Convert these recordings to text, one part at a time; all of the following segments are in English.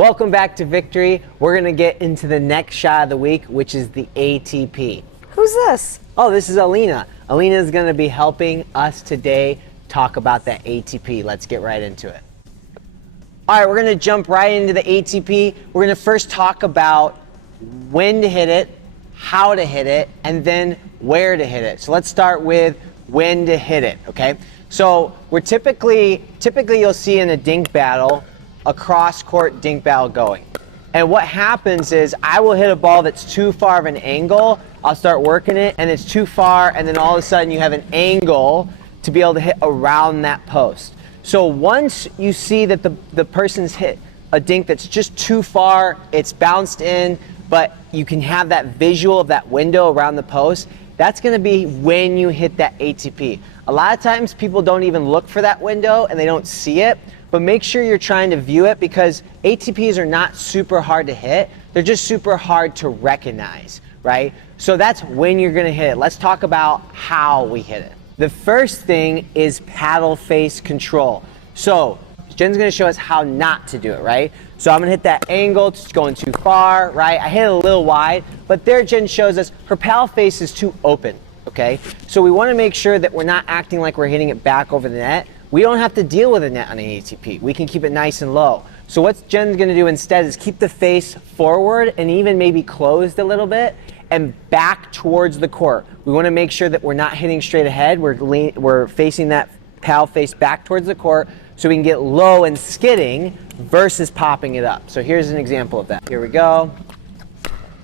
Welcome back to Victory. We're gonna get into the next shot of the week, which is the ATP. Who's this? Oh, this is Alina. Alina is gonna be helping us today talk about that ATP. Let's get right into it. All right, we're gonna jump right into the ATP. We're gonna first talk about when to hit it, how to hit it, and then where to hit it. So let's start with when to hit it, okay? So we're typically you'll see in a dink battle, a cross-court dink battle going. And what happens is I will hit a ball that's too far of an angle, I'll start working it, and it's too far, and then all of a sudden you have an angle to be able to hit around that post. So once you see that the person's hit a dink that's just too far, it's bounced in, but you can have that visual of that window around the post, that's gonna be when you hit that ATP. A lot of times people don't even look for that window and they don't see it, but make sure you're trying to view it because ATPs are not super hard to hit, they're just super hard to recognize, right? So that's when you're gonna hit it. Let's talk about how we hit it. The first thing is paddle face control. So Jen's gonna show us how not to do it, right? So I'm gonna hit that angle, it's going too far, right? I hit it a little wide, but there Jen shows us her paddle face is too open, okay? So we wanna make sure that we're not acting like we're hitting it back over the net. We don't have to deal with a net on an ATP. We can keep it nice and low. So what Jen's gonna do instead is keep the face forward and even maybe closed a little bit and back towards the court. We wanna make sure that we're not hitting straight ahead. We're facing that paddle face back towards the court so we can get low and skidding versus popping it up. So here's an example of that. Here we go.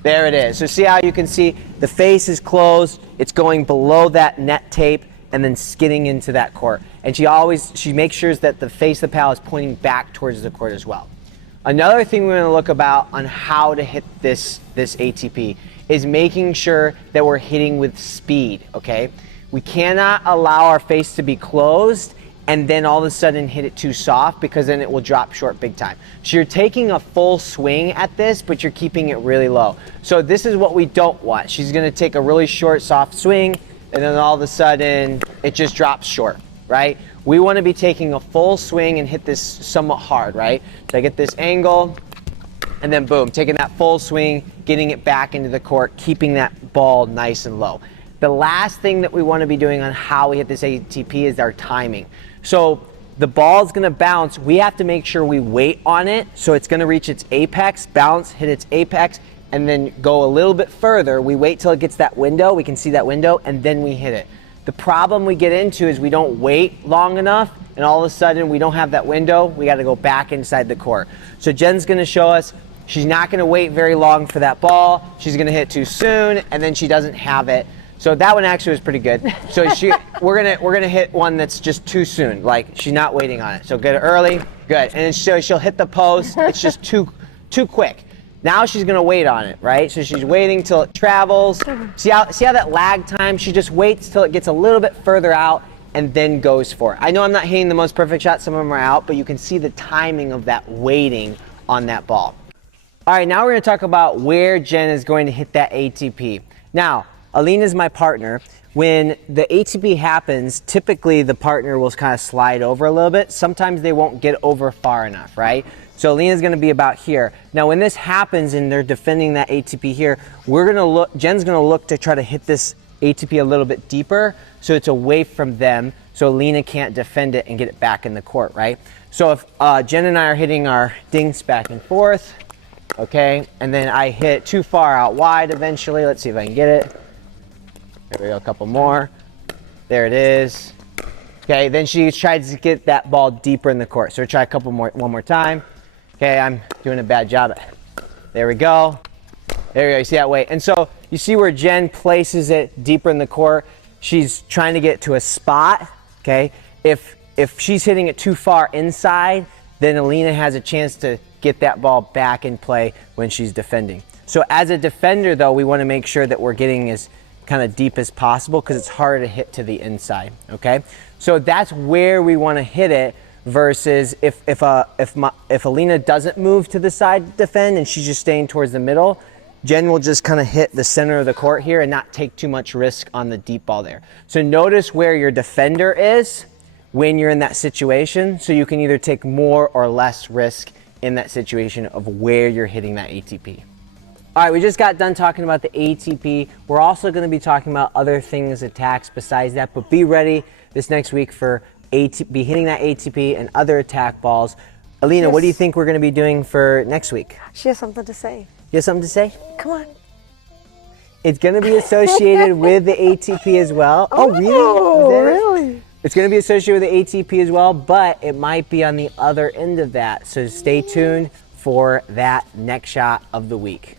There it is. So see how you can see the face is closed, it's going below that net tape and then skidding into that court. And she makes sure that the face of the paddle is pointing back towards the court as well. Another thing we're gonna look about on how to hit this ATP is making sure that we're hitting with speed, okay? We cannot allow our face to be closed and then all of a sudden hit it too soft because then it will drop short big time. So you're taking a full swing at this, but you're keeping it really low. So this is what we don't want. She's gonna take a really short, soft swing, and then all of a sudden it just drops short, right? We wanna be taking a full swing and hit this somewhat hard, right? So I get this angle, and then boom, taking that full swing, getting it back into the court, keeping that ball nice and low. The last thing that we want to be doing on how we hit this ATP is our timing. So the ball is going to bounce. We have to make sure we wait on it so it's going to reach its apex, bounce, hit its apex, and then go a little bit further. We wait till it gets that window, we can see that window, and then we hit it. The problem we get into is we don't wait long enough, and all of a sudden we don't have that window. We got to go back inside the court. So Jen's going to show us she's not going to wait very long for that ball. She's going to hit too soon, and then she doesn't have it. So that one actually was pretty good. So we're gonna hit one that's just too soon, like she's not waiting on it. So get it early, good. And then she'll hit the post. It's just too quick. Now she's gonna wait on it, right? So she's waiting till it travels. See how that lag time? She just waits till it gets a little bit further out and then goes for it. I know I'm not hitting the most perfect shot. Some of them are out, but you can see the timing of that waiting on that ball. All right, now we're gonna talk about where Jen is going to hit that ATP. Now, Alina is my partner. When the ATP happens, typically the partner will kind of slide over a little bit. Sometimes they won't get over far enough, right? So Alina is gonna be about here. Now when this happens and they're defending that ATP here, Jen's gonna look to try to hit this ATP a little bit deeper so it's away from them so Alina can't defend it and get it back in the court, right? So if Jen and I are hitting our dinks back and forth, okay, and then I hit too far out wide eventually. Let's see if I can get it. There we go, a couple more. There it is. Okay, then she tries to get that ball deeper in the court. So we'll try one more time. Okay, I'm doing a bad job. There we go. There we go, you see that way. And so you see where Jen places it deeper in the court. She's trying to get to a spot, okay? If she's hitting it too far inside, then Alina has a chance to get that ball back in play when she's defending. So as a defender though, we wanna make sure that we're getting as kind of deep as possible because it's harder to hit to the inside, okay? So that's where we want to hit it versus if Alina doesn't move to the side to defend and she's just staying towards the middle, Jen will just kind of hit the center of the court here and not take too much risk on the deep ball there. So notice where your defender is when you're in that situation so you can either take more or less risk in that situation of where you're hitting that ATP. All right, we just got done talking about the ATP. We're also going to be talking about other things, attacks besides that, but be ready this next week for be hitting that ATP and other attack balls. Alina, what do you think we're going to be doing for next week? She has something to say. You have something to say? Come on. It's going to be associated with the ATP as well. Oh, really? Oh, really? It's going to be associated with the ATP as well, but it might be on the other end of that. So stay tuned for that next shot of the week.